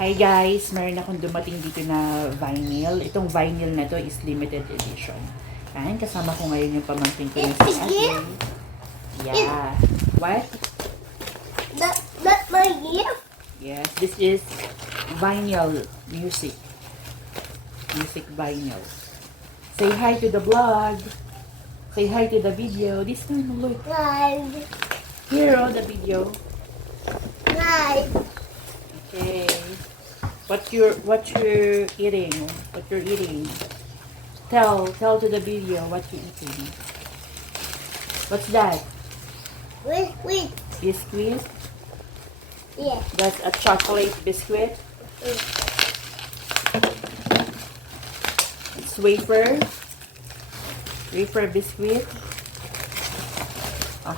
Hi guys! Meron akong dumating dito na vinyl. Itong vinyl na to is limited edition. Ayan, kasama ko ngayon yung pamangkin ko na si Ate. Yeah. What? That's my gift. Yes, this is vinyl music. Music vinyl. Say hi to the vlog. Say hi to the video. This one, look. Live. Here, the video. Live. Okay. What you're eating? What you're eating? Tell to the video what you're eating. What's that? Wait. Biscuit? Yeah. That's a chocolate biscuit. It's wafer. Wafer biscuit.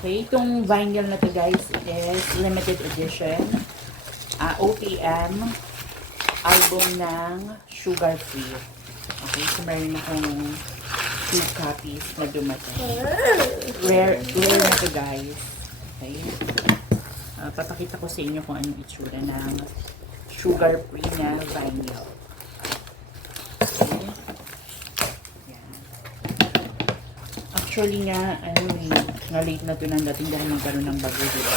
Okay, itong vinyl na to guys is limited edition. OPM album ng Sugar Free. Okay, so meron akong 2 copies na dumating. Rare na to guys. Okay. Papakita ko sa inyo kung anong itsura ng Sugar Free na vinyl. Okay. Yan. Actually nga, nga late na to nang dating dahil magkaroon ng bago dito.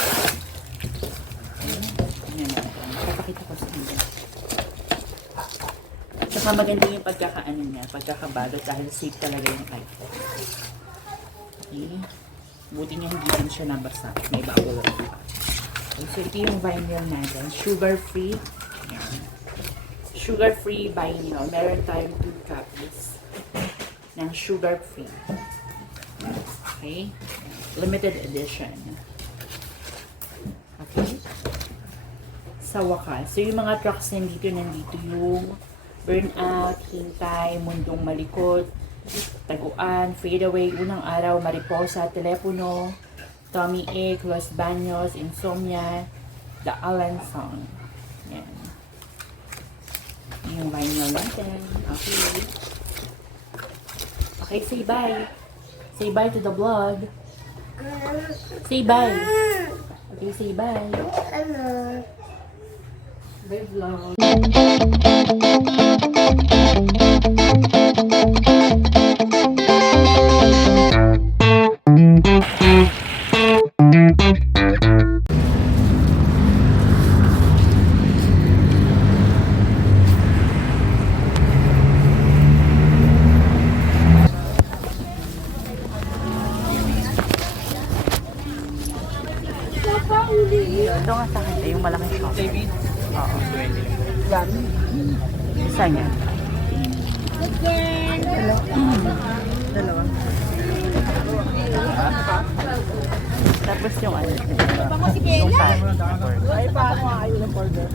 Papakita ko sa inyo. Saka maganda yung pagkakaano niya, pagkakabalot dahil safe talaga yung iPhone. Okay. Buti niya hindi din siya nabasa. May bubble wrap pa. Okay, so ito yung vinyl natin. Sugar free. Ayan. Sugar free vinyl. Meron tayong 2 copies ng sugar free. Okay. Limited edition. Okay. Sa wakas. So, yung mga tracks nandito yung Burnout, Hintay, Mundong Malikot, Taguan, Fade Away, Unang Araw, Mariposa, Telepono, Tommy A, Los Baños, Insomnia, The Alan Song. Yan. Yung vinyl natin. Okay. Okay, say bye. Say bye to the vlog. Say bye. Okay, say bye. Bye vlog. Ito nga sa akin, yung malaking shop. Oo. Yan. Isa niya. Dalawa. Tapos yung ano. Yung pan. Ay, paano ayaw ng order?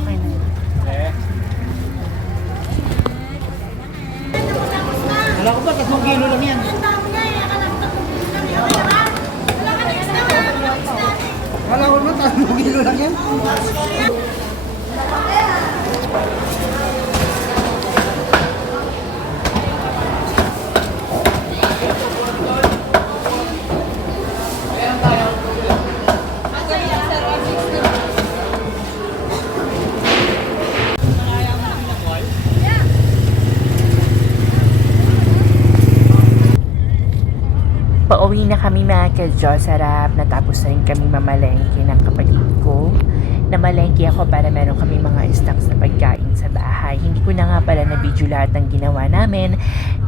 Okay na. Wala ko ba, 3 kilo lang yan. Wala ko ba, 3 kilo lang yan. Pauwi na kami mga ka-Diyos, sarap. Natapos na rin kami mamalengke ng kapatid ko. Namalengke ako para meron kami mga stocks na pagkain sa bahay. Hindi ko na nga pala na-video lahat ng ginawa namin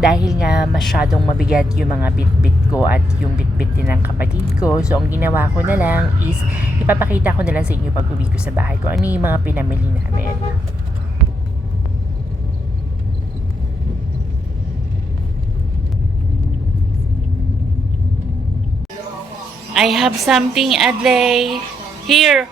dahil nga masyadong mabigat yung mga bit-bit ko at yung bit-bit din ng kapatid ko. So, ang ginawa ko na lang is ipapakita ko na lang sa inyo pag uwi ko sa bahay ko ano yung mga pinamili namin. I have something, Adley. Here.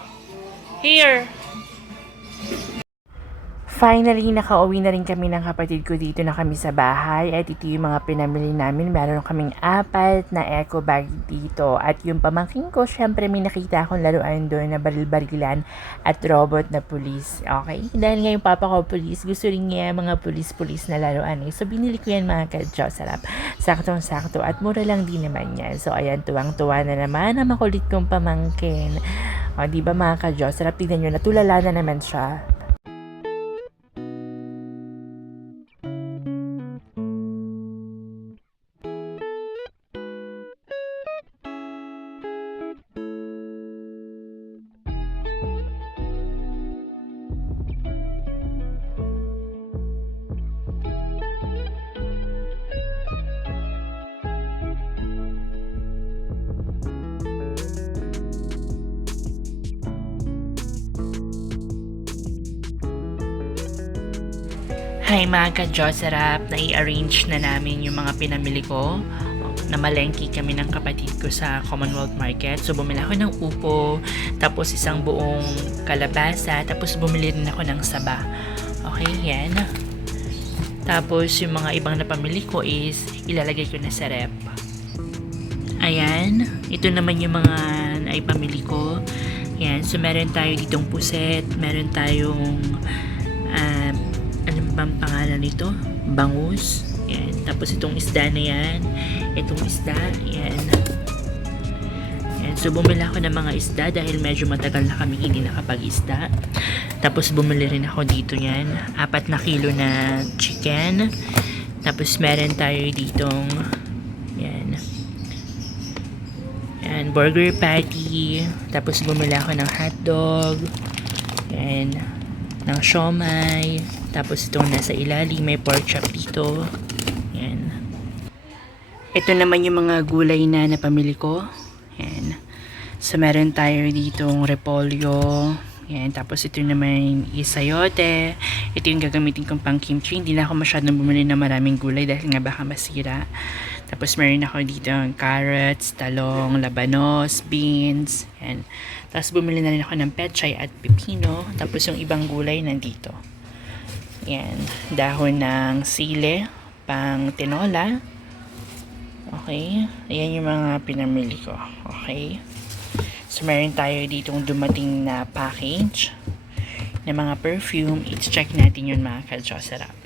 Finally, nakauwi na rin kami ng kapatid ko dito na kami sa bahay. At ito yung mga pinamili namin. Meron kaming 4 na eco bag dito. At yung pamangkin ko, syempre may nakita akong laruan doon na baril-barilan at robot na pulis. Okay? Dahil nga yung papa ko pulis, gusto rin niya mga pulis-pulis na laruan. So, binili ko yan mga ka-Diyos. Sarap. Saktong-sakto. At mura lang din naman yan. So, ayan, tuwang-tuwa na naman na makulit kong pamangkin. O, diba mga ka-Diyos? Sarap, tignan nyo. Natulala na naman siya. Hi mga ka-Diyos, sarap. Nai-arrange na namin yung mga pinamili ko. Namalengke kami ng kapatid ko sa Commonwealth Market. So, bumili ako ng upo, tapos isang buong kalabasa, tapos bumili rin ako ng saba. Okay, yan. Tapos, yung mga ibang napamili ko is ilalagay ko na sa rep. Ayan. Ito naman yung mga naipamili ko. Yan. So, meron tayo ditong puset. Meron tayong ano bang pangalan nito? Bangus. Yan. Tapos itong isda na yan. Itong isda. Yan. Yan. So, bumili ako ng mga isda dahil medyo matagal na kami hindi nakapag-isda. Tapos, bumili rin ako dito yan. 4 na kilo na chicken. Tapos, meron tayo ditong yan. Yan. Burger patty. Tapos, bumili ako ng hotdog. Yan. Ng siomay. Tapos itong nasa ilalim, may pork chop dito. Yan. Ito naman yung mga gulay na napamili ko. Yan. So, meron tayo ditong repolyo. Yan. Tapos ito naman is sayote. Ito yung gagamitin kong pang kimchi. Hindi na ako masyadong bumili ng maraming gulay dahil nga baka masira. Tapos meron ako dito carrots, talong, labanos, beans. Yan. Tapos bumili na rin ako ng pechay at pipino. Tapos yung ibang gulay nandito. Yan. Dahon ng sile, pang tinola. Okay. Ayan yung mga pinamili ko. Okay. So, meron tayo ditong dumating na package ng mga perfume. I-check natin yun mga ka-Diyos. Sarap.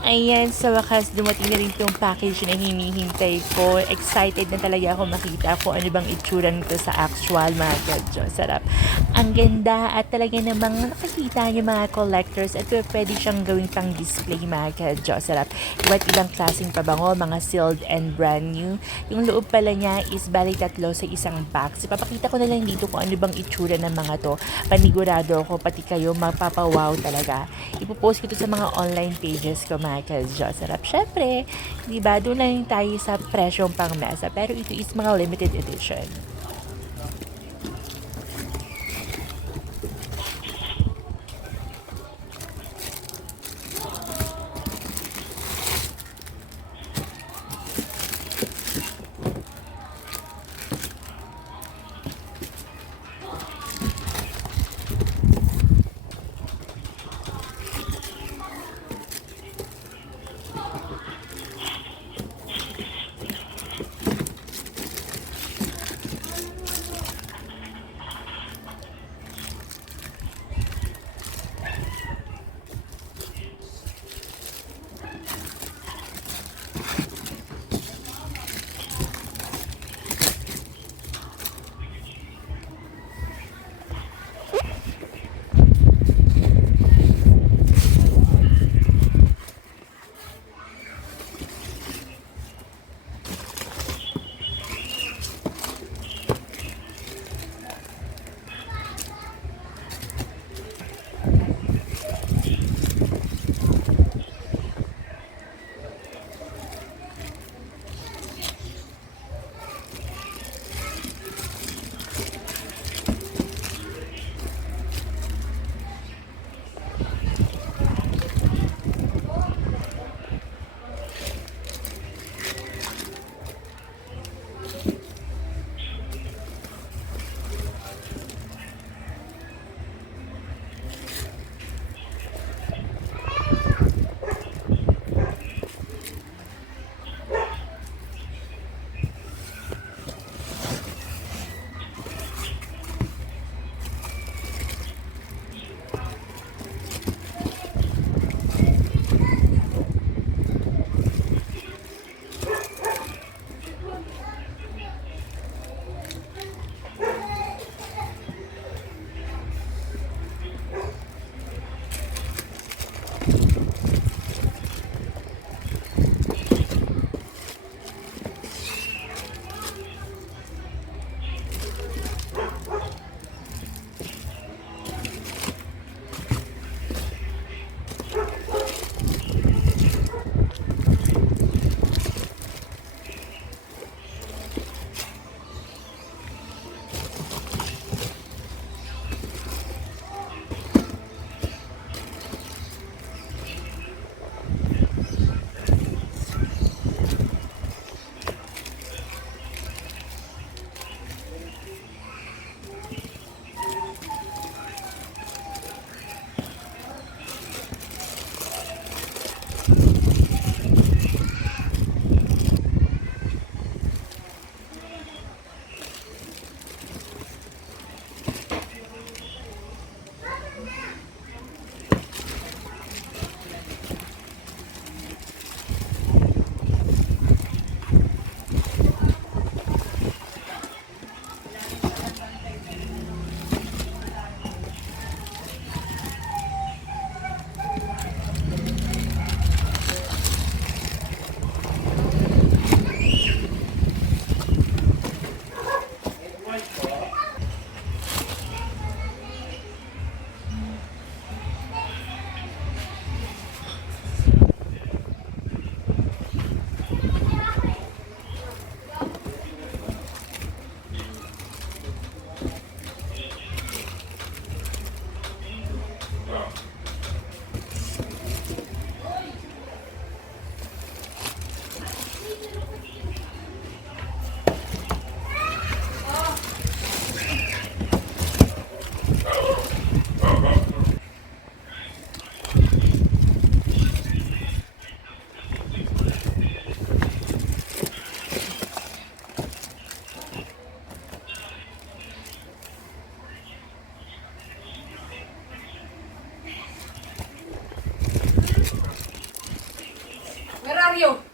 Ayan, sa wakas, dumating na rin itong package na hinihintay ko. Excited na talaga ako makita kung ano bang itsura nito sa actual, mga ka-Diyos. Sarap. Ang ganda at talaga namang nakikita nyo mga collectors at pwede siyang gawing pang display, mga ka-Diyos. Sarap. Iba't ibang klaseng pabango, mga sealed and brand new. Yung loob pala niya is bali 3 sa isang box. Ipapakita ko na lang dito kung ano bang itsura ng mga to. Panigurado ako, pati kayo, mapapawaw talaga. Ipopost ko ito sa mga online pages ko, mga ka-Diyos. Sarap. Syempre, diba, doon lang tayo sa presyong pang mesa. Pero ito is mga limited edition. Where are you?